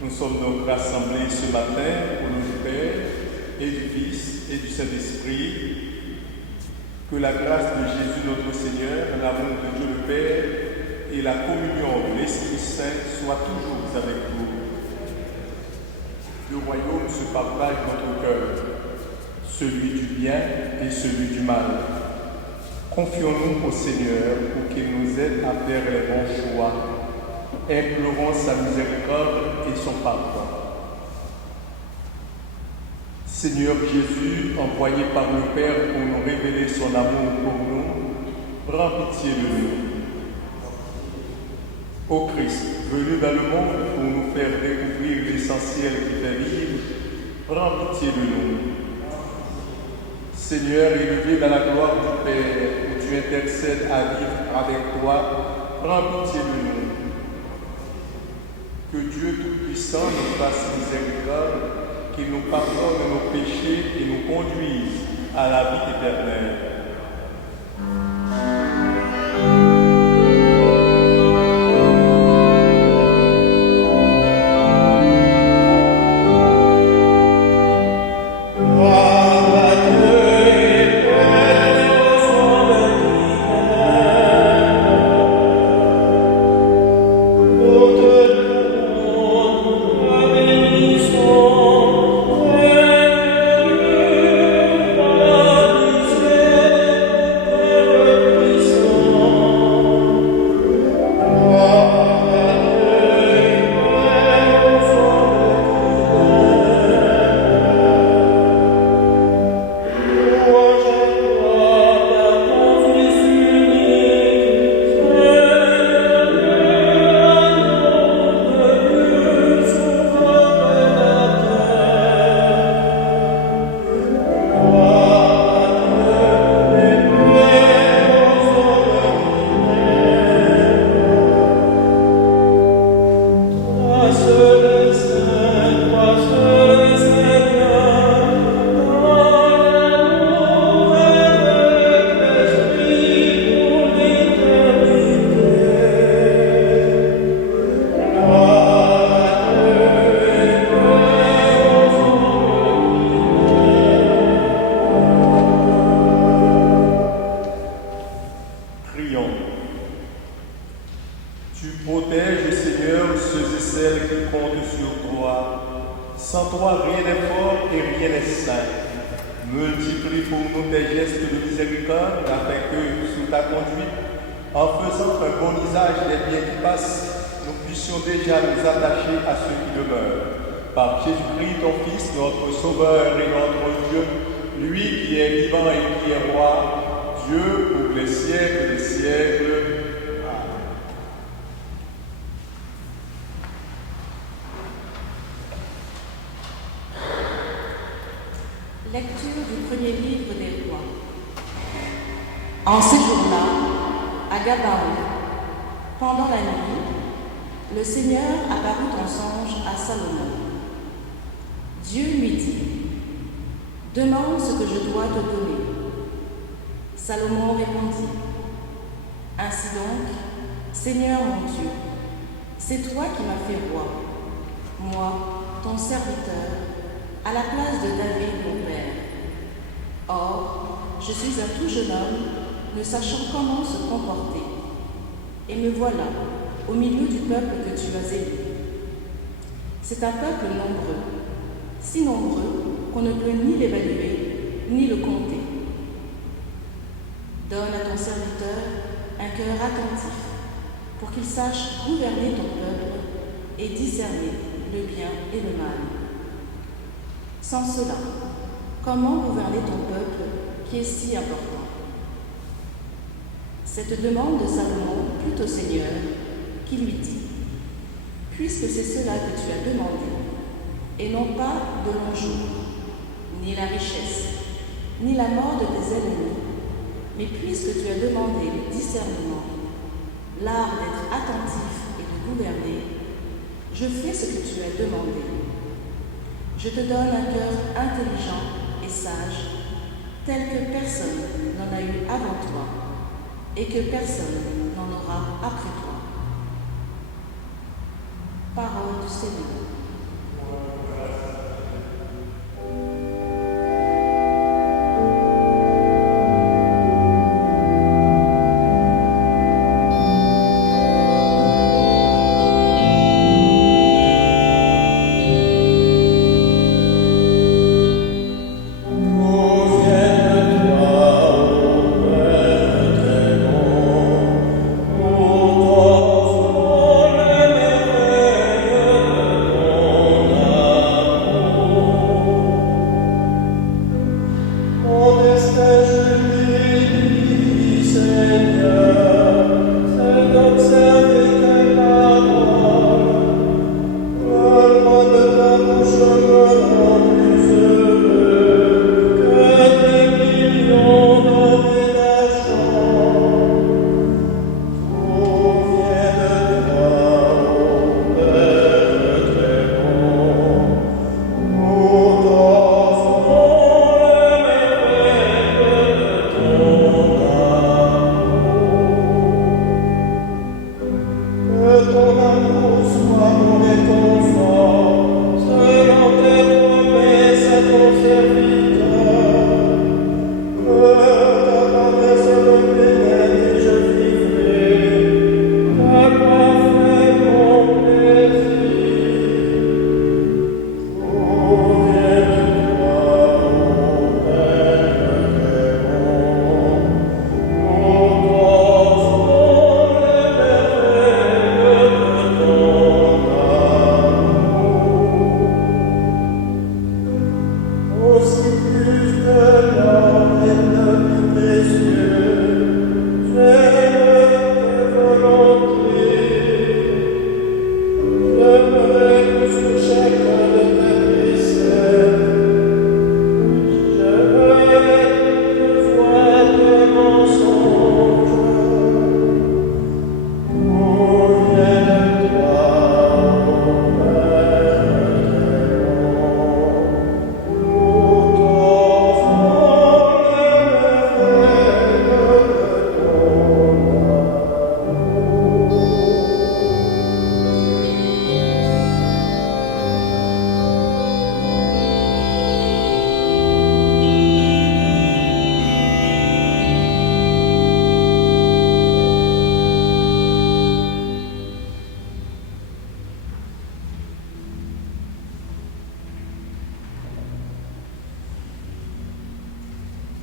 Nous sommes donc rassemblés ce matin au nom du Père et du Fils et du Saint-Esprit Que la grâce de Jésus notre Seigneur, l'amour de Dieu le Père et la communion de l'Esprit Saint soient toujours avec vous. Le royaume se partage notre cœur, celui du bien et celui du mal. Confions-nous au Seigneur pour qu'il nous aide à faire les bons choix. Implorons sa miséricorde et son pardon. Seigneur Jésus, envoyé par le Père pour nous révéler son amour pour nous, prends pitié de nous. Ô Christ, venu dans le monde pour nous faire découvrir l'essentiel qui fait vivre, prends pitié de nous. Seigneur, élevé dans la gloire du Père, où tu intercèdes à vivre avec toi, prends pitié de nous. Que Dieu Tout-Puissant nous fasse miséricorde, qu'il nous pardonne nos péchés et nous conduise à la vie éternelle. Lecture du premier livre des rois. En ces jours-là, à Gabaon, pendant la nuit, le Seigneur apparut en songe à Salomon. Dieu lui dit, « Demande ce que je dois te donner. » Salomon répondit, « Ainsi donc, Seigneur mon Dieu, c'est toi qui m'as fait roi, moi, ton serviteur, à la place de David, mon père. Or, je suis un tout jeune homme, ne sachant comment se comporter. Et me voilà, au milieu du peuple que tu as élu. C'est un peuple nombreux, si nombreux qu'on ne peut ni l'évaluer, ni le compter. Donne à ton serviteur un cœur attentif, pour qu'il sache gouverner ton peuple et discerner le bien et le mal. Sans cela, comment gouverner ton peuple qui est si important? Cette demande de Salomon plut au Seigneur, qui lui dit, « Puisque c'est cela que tu as demandé, et non pas de longs jours, ni la richesse, ni la mort de tes ennemis, mais puisque tu as demandé le discernement, l'art d'être attentif et de gouverner, je fais ce que tu as demandé. Je te donne un cœur intelligent et sage, tel que personne n'en a eu avant toi, et que personne n'en aura après toi. » Parole du Seigneur.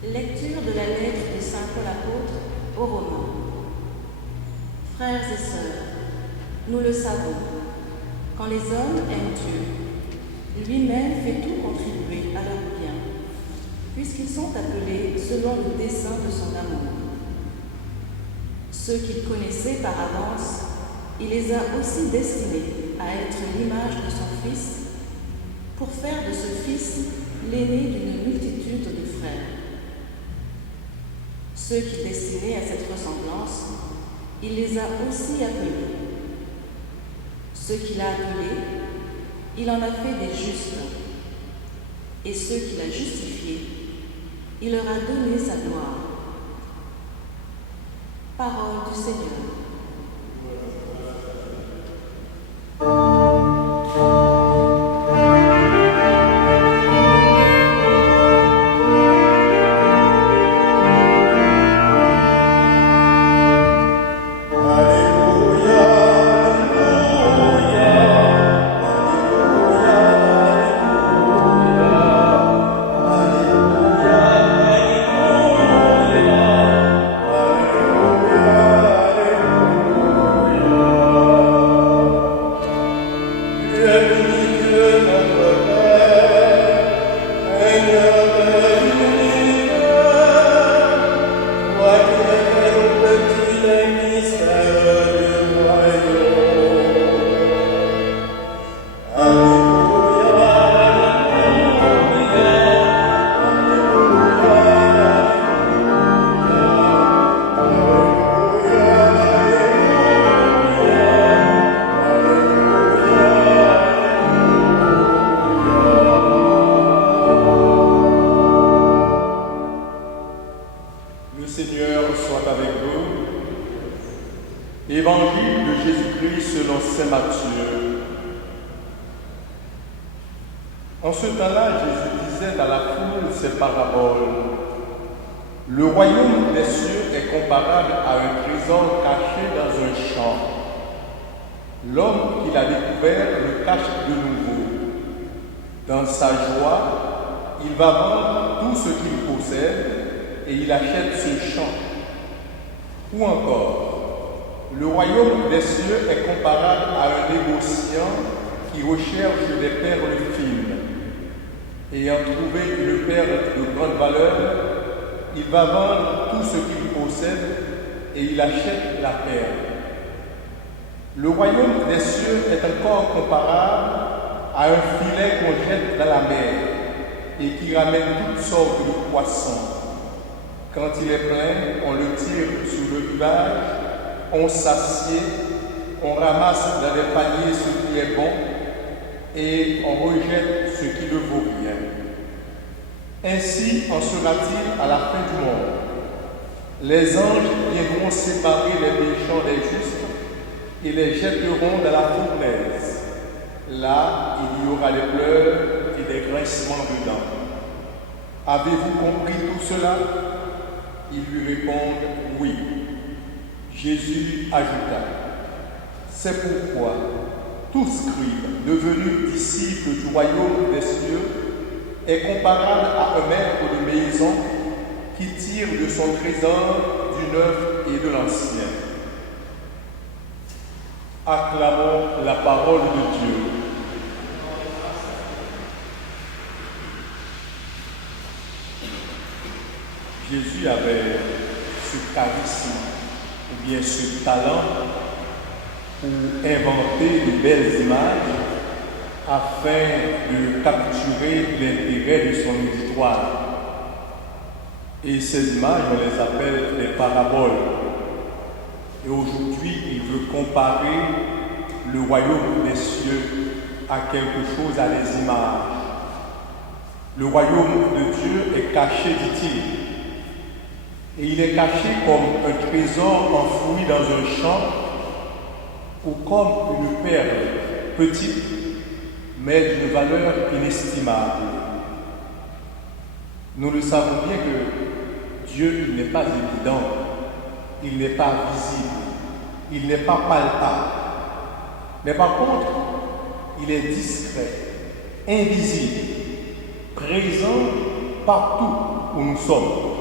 Lecture de la lettre de Saint Paul apôtre aux Romains. Frères et sœurs, nous le savons, quand les hommes aiment Dieu, lui-même fait tout contribuer à leur bien, puisqu'ils sont appelés selon le dessein de son amour. Ceux qu'il connaissait par avance, il les a aussi destinés à être l'image de son Fils, pour faire de ce Fils l'aîné d'une multitude de frères. Ceux qu'il destinait à cette ressemblance, il les a aussi appelés. Ceux qu'il a appelés, il en a fait des justes. Et ceux qu'il a justifiés, il leur a donné sa gloire. Parole du Seigneur. Évangile de Jésus-Christ selon saint Matthieu. En ce temps-là, Jésus disait à la foule ces paraboles. Le royaume des cieux est comparable à un trésor caché dans un champ. L'homme qui l'a découvert le cache de nouveau. Dans sa joie, il va vendre tout ce qu'il possède et il achète ce champ. Ou encore, le royaume des cieux est comparable à un négociant qui recherche des perles fines. Ayant trouvé une perle de grande valeur, il va vendre tout ce qu'il possède et il achète la perle. Le royaume des cieux est encore comparable à un filet qu'on jette dans la mer et qui ramène toutes sortes de poissons. Quand il est plein, on le tire sur le rivage, on s'assied, on ramasse dans les paniers ce qui est bon et on rejette ce qui ne vaut rien. Ainsi en sera-t-il à la fin du monde. Les anges viendront séparer les méchants des justes et les jetteront dans la fournaise. Là, il y aura des pleurs et des grincements de dents. Avez-vous compris tout cela? Ils lui répondent oui. Jésus ajouta, c'est pourquoi tout scribe devenu disciple du royaume des cieux est comparable à un maître de maison qui tire de son trésor du neuf et de l'ancien. Acclamons la parole de Dieu. Jésus avait ce charisme, ou bien ce talent pour inventer de belles images afin de capturer l'intérêt de son auditoire. Et ces images, on les appelle les paraboles. Et aujourd'hui, il veut comparer le royaume des cieux à quelque chose, à des images. Le royaume de Dieu est caché, dit-il. Et il est caché comme un trésor enfoui dans un champ ou comme une perle petite, mais d'une valeur inestimable. Nous le savons bien que Dieu, il n'est pas évident, il n'est pas visible, il n'est pas palpable. Mais par contre, il est discret, invisible, présent partout où nous sommes.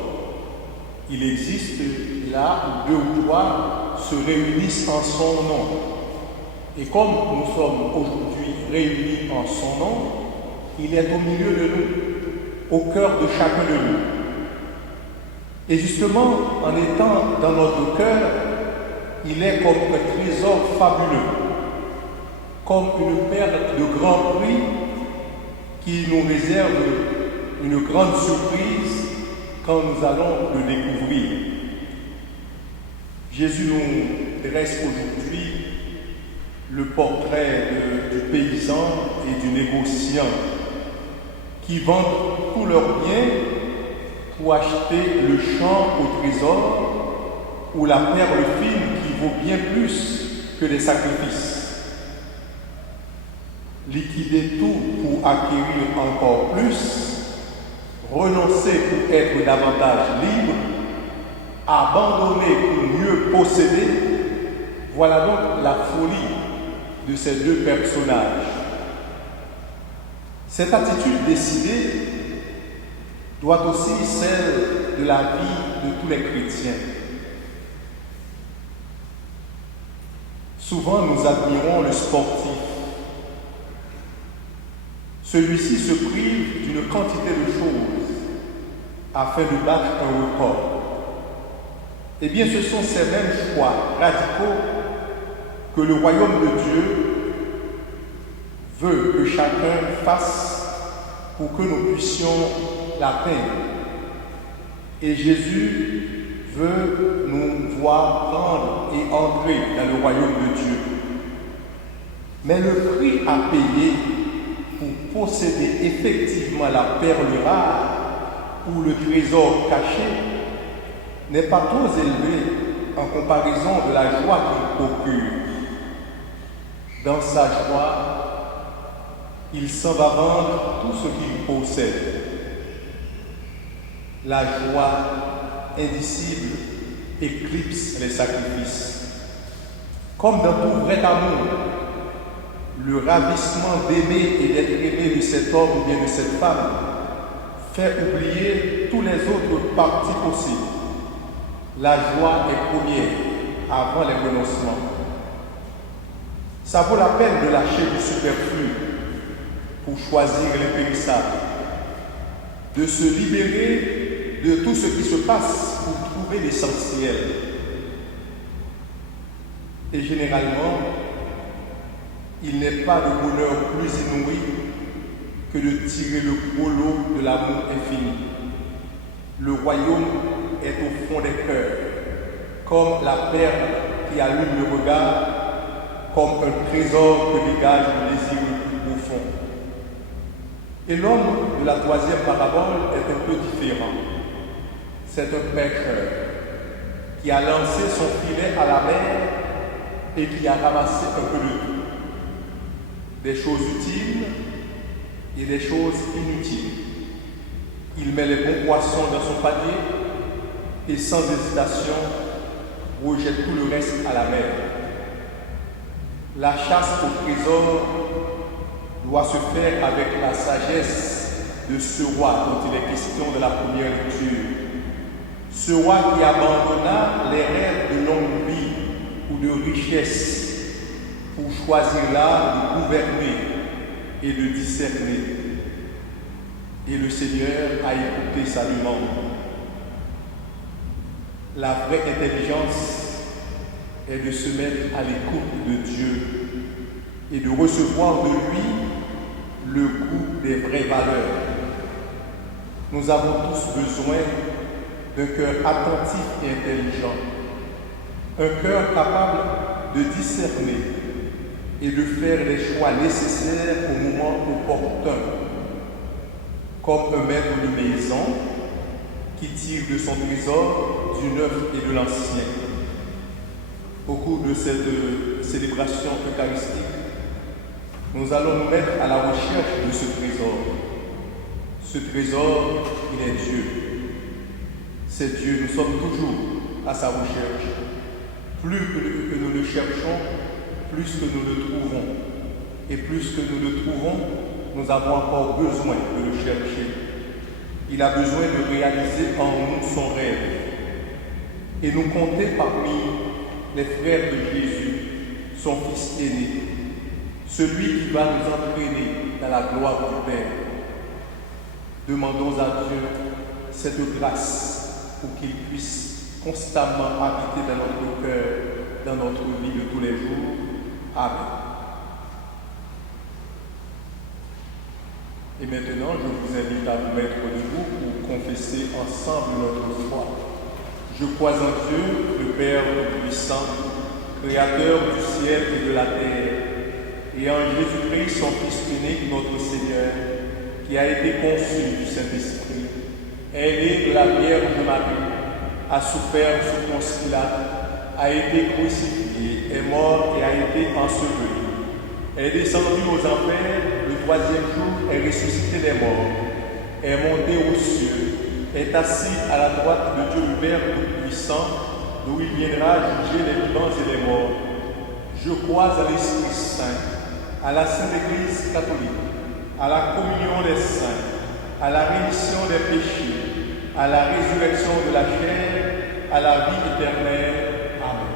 Il existe là où 2 ou 3 se réunissent en son nom. Et comme nous sommes aujourd'hui réunis en son nom, il est au milieu de nous, au cœur de chacun de nous. Et justement, en étant dans notre cœur, il est comme un trésor fabuleux, comme une perle de grand prix qui nous réserve une grande surprise quand nous allons le découvrir. Jésus nous dresse aujourd'hui le portrait du paysan et du négociant qui vendent tous leurs biens pour acheter le champ au trésor ou la perle fine qui vaut bien plus que les sacrifices. Liquider tout pour acquérir encore plus, renoncer pour être davantage libre, abandonner pour mieux posséder, voilà donc la folie de ces 2 personnages. Cette attitude décidée doit aussi celle de la vie de tous les chrétiens. Souvent, nous admirons le sportif. Celui-ci se prive d'une quantité de choses afin de battre un record. Eh bien, ce sont ces mêmes choix radicaux que le royaume de Dieu veut que chacun fasse pour que nous puissions l'atteindre. Et Jésus veut nous voir prendre et entrer dans le royaume de Dieu. Mais le prix à payer pour posséder effectivement la perle rare ou le trésor caché n'est pas trop élevé en comparaison de la joie qu'il procure. Dans sa joie, il s'en va vendre tout ce qu'il possède. La joie indicible éclipse les sacrifices. Comme dans tout vrai amour, le ravissement d'aimer et d'être aimé de cet homme ou bien de cette femme fait oublier tous les autres parties possibles. La joie est première avant les renoncements. Ça vaut la peine de lâcher du superflu pour choisir l'impérissable, de se libérer de tout ce qui se passe pour trouver l'essentiel. Et généralement, il n'est pas de bonheur plus inouï que de tirer le gros lot de l'amour infini. Le royaume est au fond des cœurs, comme la perle qui allume le regard, comme un trésor que dégage le désir le plus profond. Et l'homme de la 3e parabole est un peu différent. C'est un pêcheur qui a lancé son filet à la mer et qui a ramassé un peu de tout. Des choses utiles et des choses inutiles. Il met les bons poissons dans son panier et sans hésitation rejette tout le reste à la mer. La chasse au trésor doit se faire avec la sagesse de ce roi dont il est question de la première lecture. Ce roi qui abandonna les rêves de longue vie ou de richesse pour choisir l'art de gouverner et de discerner. Et le Seigneur a écouté sa demande. La vraie intelligence est de se mettre à l'écoute de Dieu et de recevoir de lui le goût des vraies valeurs. Nous avons tous besoin d'un cœur attentif et intelligent, un cœur capable de discerner et de faire les choix nécessaires au moment opportun, comme un maître de maison qui tire de son trésor du neuf et de l'ancien. Au cours de cette célébration eucharistique, nous allons nous mettre à la recherche de ce trésor. Ce trésor, il est Dieu. C'est Dieu, nous sommes toujours à sa recherche. Plus que nous le cherchons, plus que nous le trouvons. Et plus que nous le trouvons, nous avons encore besoin de le chercher. Il a besoin de réaliser en nous son rêve. et nous compter parmi les frères de Jésus, son Fils aîné, celui qui va nous entraîner dans la gloire du Père. Demandons à Dieu cette grâce pour qu'il puisse constamment habiter dans notre cœur, dans notre vie de tous les jours. Amen. Et maintenant, je vous invite à vous mettre debout pour confesser ensemble notre foi. Je crois en Dieu, le Père Tout-Puissant, Créateur du ciel et de la terre, et en Jésus-Christ, son Fils unique, notre Seigneur, qui a été conçu du Saint-Esprit, est né de la Vierge Marie, a souffert sous Ponce Pilate, a été crucifié, est mort et a été enseveli, est descendu aux enfers, le troisième jour est ressuscité des morts, est monté aux cieux, est assis à la droite de Dieu le Père Tout-Puissant, d'où il viendra juger les vivants et les morts. Je crois à l'Esprit Saint, à la Sainte Église catholique, à la communion des saints, à la rémission des péchés, à la résurrection de la chair, à la vie éternelle. Amen.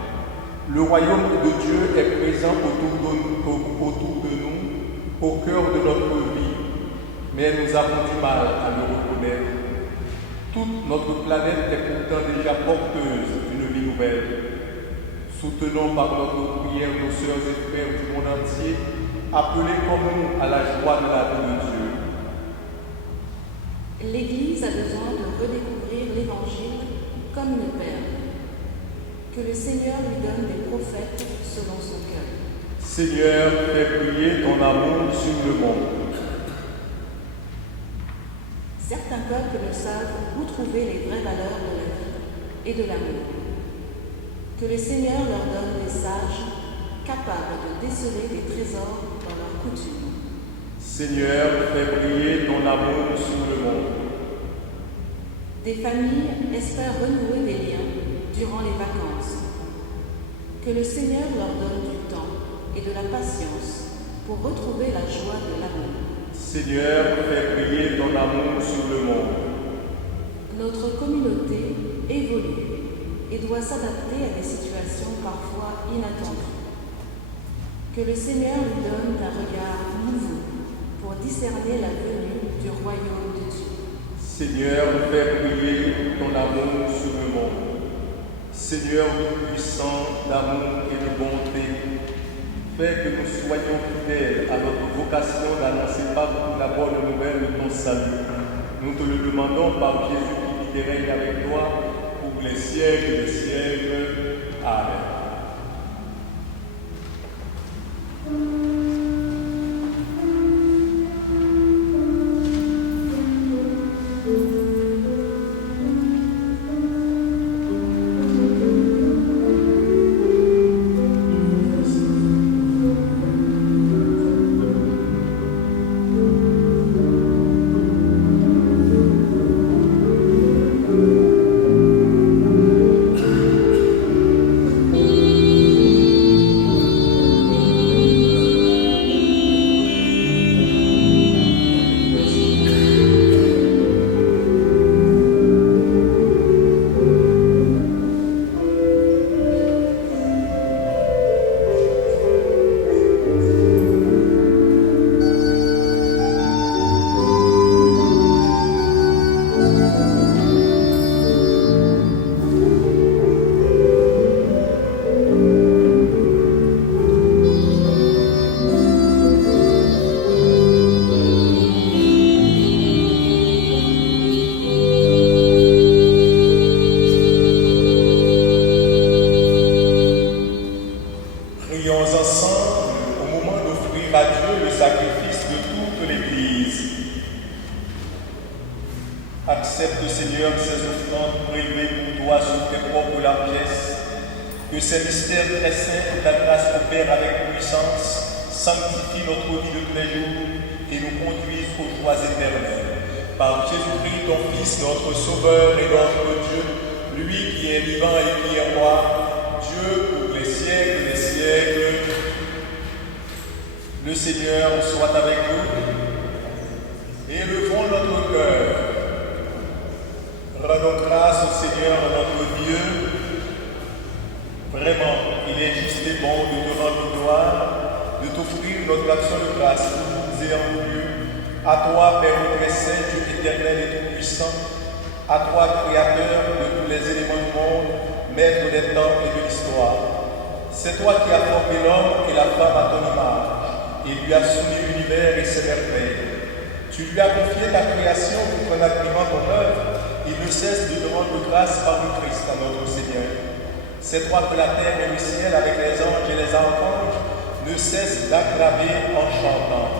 Le royaume de Dieu est présent autour de nous, au cœur de notre vie, mais nous avons du mal à le reconnaître. Toute notre planète est pourtant déjà porteuse d'une vie nouvelle. Soutenons par notre prière nos sœurs et frères du monde entier, appelés comme nous à la joie de la vie de Dieu. L'Église a besoin de redécouvrir l'Évangile comme le Père. Que le Seigneur lui donne des prophètes selon son cœur. Seigneur, fais briller ton amour sur le monde. Certains peuples ne savent où trouver les vraies valeurs de la vie et de l'amour. Que le Seigneur leur donne des sages capables de déceler des trésors dans leurs coutumes. Seigneur, fais briller ton amour sur le monde. Des familles espèrent renouer des liens durant les vacances. Que le Seigneur leur donne du temps et de la patience pour retrouver la joie de l'amour. Seigneur, fais briller ton amour sur le monde. Notre communauté évolue et doit s'adapter à des situations parfois inattendues. Que le Seigneur lui donne un regard nouveau pour discerner la venue du royaume de Dieu. Seigneur, fais briller ton amour sur le monde. Seigneur puissant d'amour et de bonté, fais que nous soyons fidèles à notre vocation d'annoncer par vous la bonne nouvelle de ton salut. Nous te le demandons par Jésus qui règne avec toi pour les siècles des siècles. Amen. Accepte, Seigneur, ces offrandes prélevées pour toi sur tes propres largesses, que ces mystères très saints de ta grâce opèrent avec puissance, sanctifient notre vie de tous les jours et nous conduisent aux joies éternelles. Par Jésus-Christ, ton Fils, notre Sauveur et notre Dieu, lui qui est vivant et qui est roi, Dieu pour les siècles des siècles. Le Seigneur soit avec nous. Élevons notre cœur. Rendons grâce au Seigneur notre Dieu. bon de te rendre gloire, de t'offrir notre action de grâce pour et en Dieu. À toi, Père très saint, Dieu éternel et tout-puissant, à toi, Créateur de tous les éléments du monde, Maître des temps et de l'histoire. C'est toi qui as formé l'homme et la femme à ton image, et lui as soumis l'univers et ses merveilles. Tu lui as confié ta création pour qu'en acclamant ton œuvre, il ne cesse de te rendre grâce par le Christ à notre Seigneur. C'est toi que la terre et le ciel, avec les anges et les archanges, ne cessent d'acclamer en chantant.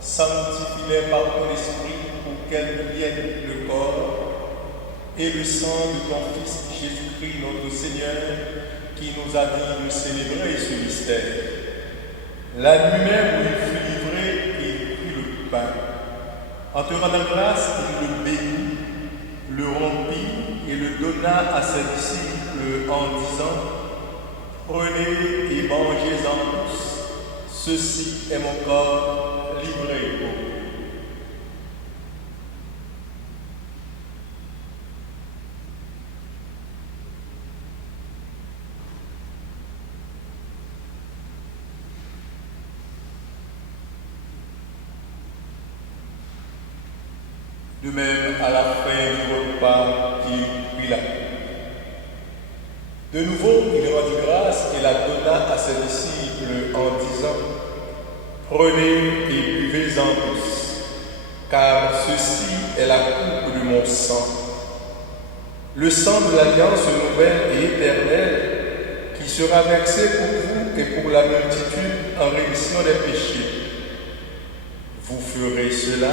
Sanctifie-les par ton esprit pour qu'elles deviennent le corps et le sang de ton Fils Jésus-Christ, notre Seigneur, qui nous a dit de célébrer ce mystère. La nuit même où il fut livré, il prit le pain. En te rendant grâce, il le bénit, le rompit et le donna à ses disciples en disant: Prenez et mangez-en tous, ceci est mon corps livré pour vous. De même, à la fin du repas, il prit la coupe. De nouveau, il rendit grâce et la donna à ses disciples en disant: Prenez et buvez-en tous, car ceci est la coupe de mon sang, le sang de l'alliance nouvelle et éternelle qui sera versé pour vous et pour la multitude en rémission des péchés. Vous ferez cela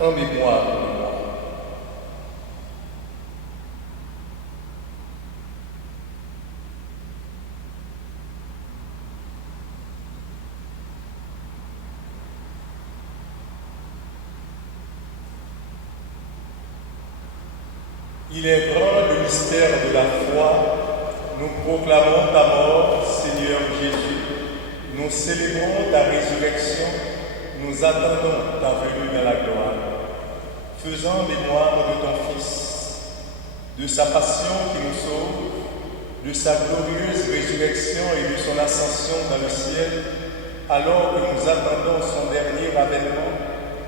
en mémoire de moi. Il est grand le mystère de la foi. Nous proclamons ta mort, Seigneur Jésus. Nous célébrons ta résurrection. Nous attendons ta venue dans la gloire. Faisant mémoire de ton Fils, de sa passion qui nous sauve, de sa glorieuse résurrection et de son ascension dans le ciel, alors que nous attendons son dernier avènement,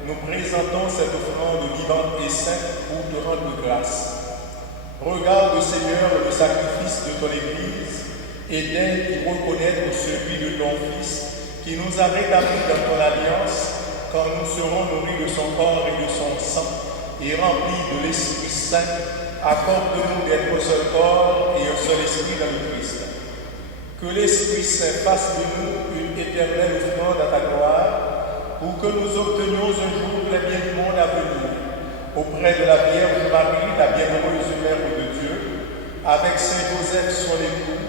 nous présentons cette offrande vivante et sainte pour te rendre grâce. Regarde, Seigneur, le sacrifice de ton Église et d'aide y reconnaître celui de ton Fils qui nous a rétablis dans ton alliance quand nous serons nourris de son corps et de son sang et remplis de l'Esprit Saint. Accorde-nous d'être un seul corps et un seul esprit dans le Christ. Que l'Esprit Saint fasse de nous une éternelle offrande à ta gloire pour que nous obtenions un jour les biens du monde à venir auprès de la Vierge Marie, la bienheureuse Mère de Dieu, avec Saint Joseph son époux,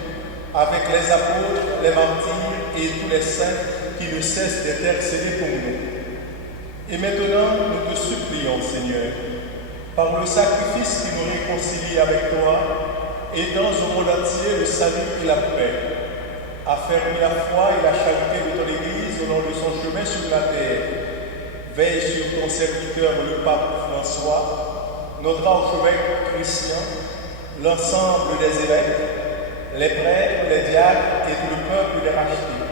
avec les apôtres, les martyrs et tous les saints qui ne cessent d'intercéder pour nous. Et maintenant, nous te supplions, Seigneur, par le sacrifice qui nous réconcilie avec toi, étends au monde entier le salut et la paix. Affermis la foi et la charité de ton Église au long de son chemin sur la terre. Veille sur ton serviteur, le pape François, notre archevêque Christian, l'ensemble des évêques, les prêtres, les diacres et tout le peuple des rachetés.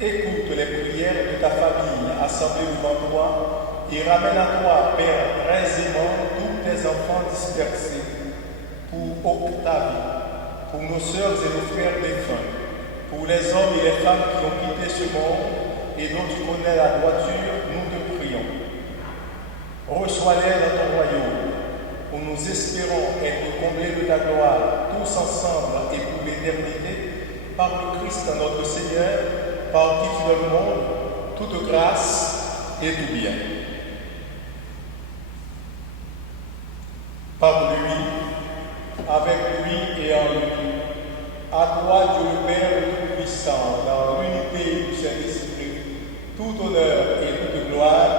Écoute les prières de ta famille assemblée devant toi et ramène à toi, Père, très aimant, tous tes enfants dispersés, pour Octavie, pour nos sœurs et nos frères défunts, pour les hommes et les femmes qui ont quitté ce monde et dont tu connais la droiture, nous te prions. Reçois-les dans ton royaume, où nous espérons être comblés de ta gloire, tous ensemble et pour l'éternité, par le Christ notre Seigneur, par qui tu donnes le monde, toute grâce et tout bien. Par lui, avec lui et en lui, à toi, Dieu le Père Tout-Puissant, dans l'unité du Saint-Esprit, tout honneur et toute gloire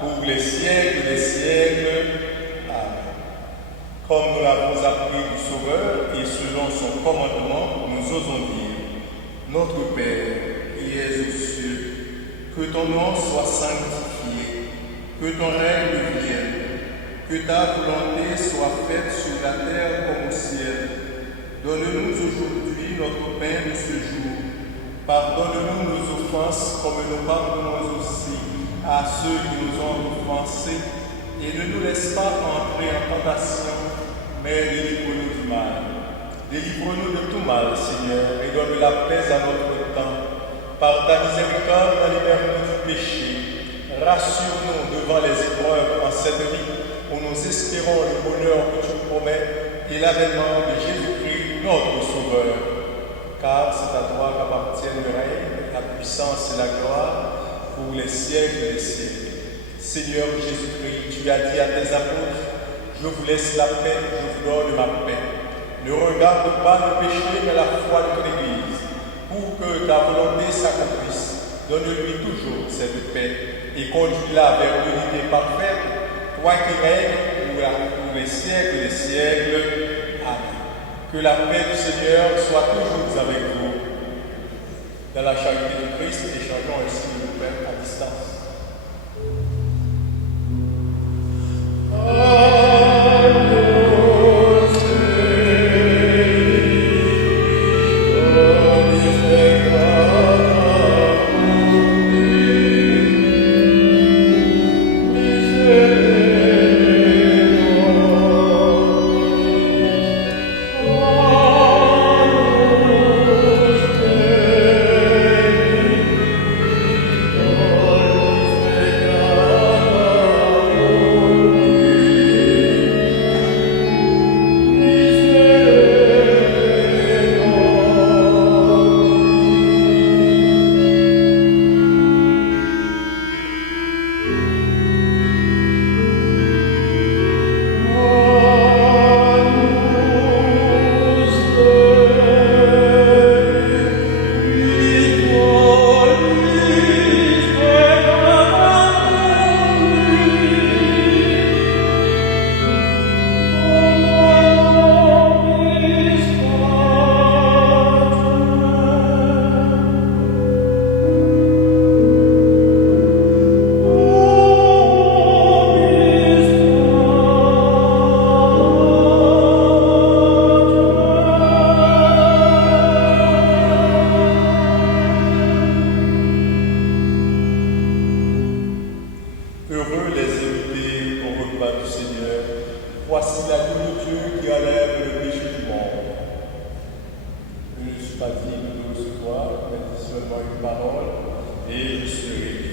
pour les siècles des siècles. Amen. Comme nous l'avons appris du Sauveur et selon son commandement, nous osons dire: Notre Père, qui es aux cieux, que ton nom soit sanctifié, que ton règne vienne, que ta volonté soit faite sur la terre comme au ciel. Donne-nous aujourd'hui notre pain de ce jour. Pardonne-nous nos offenses comme nous pardonnons aussi à ceux qui nous ont offensés. Et ne nous laisse pas entrer en tentation, mais délivre-nous du mal. Délivre-nous de tout mal, Seigneur, et donne la paix à notre temps. Par ta miséricorde, délivre-nous du péché. Rassure-nous devant les épreuves en cette vie, où nous espérons le bonheur que tu promets et l'avènement de Jésus-Christ, notre Sauveur. Car c'est à toi qu'appartiennent le règne, la puissance et la gloire pour les siècles des siècles. Seigneur Jésus-Christ, tu as dit à tes apôtres: je vous laisse la paix, je vous donne ma paix. Ne regarde pas le péché, mais la foi de ton Église, pour que ta volonté s'accomplisse. Donne-lui toujours cette paix et conduis-la vers l'unité parfaite, toi qui règnes pour les siècles des siècles. Amen. Que la paix du Seigneur soit toujours avec vous. Dans la charité du Christ, échangeons ainsi le pain à distance. Oh devant du Seigneur. Voici l'agneau de Dieu qui enlève le péché du monde. Je ne suis pas digne de recevoir, mais dis seulement une parole et je serai guéri.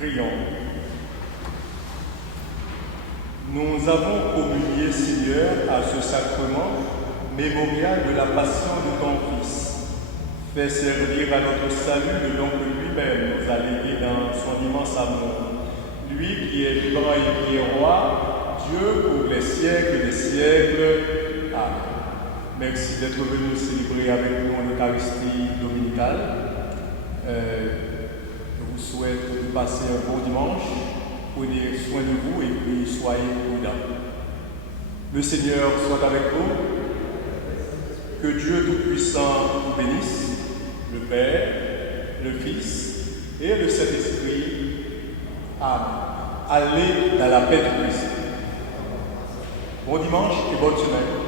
Prions. Nous avons communié, Seigneur, à ce sacrement mémorial de la passion de ton Fils. Fais servir à notre salut le don que lui-même nous a légué dans son immense amour. Lui qui est vivant et qui est roi, Dieu pour les siècles des siècles. Amen. Merci d'être venu célébrer avec nous l'Eucharistie dominicale. Je vous souhaite de passer un bon dimanche. Prenez soin de vous et puis soyez prudents. Le Seigneur soit avec vous. Que Dieu Tout-Puissant vous bénisse, le Père, le Fils et le Saint-Esprit. Amen. Allez dans la paix de Christ. Bon dimanche et bonne semaine.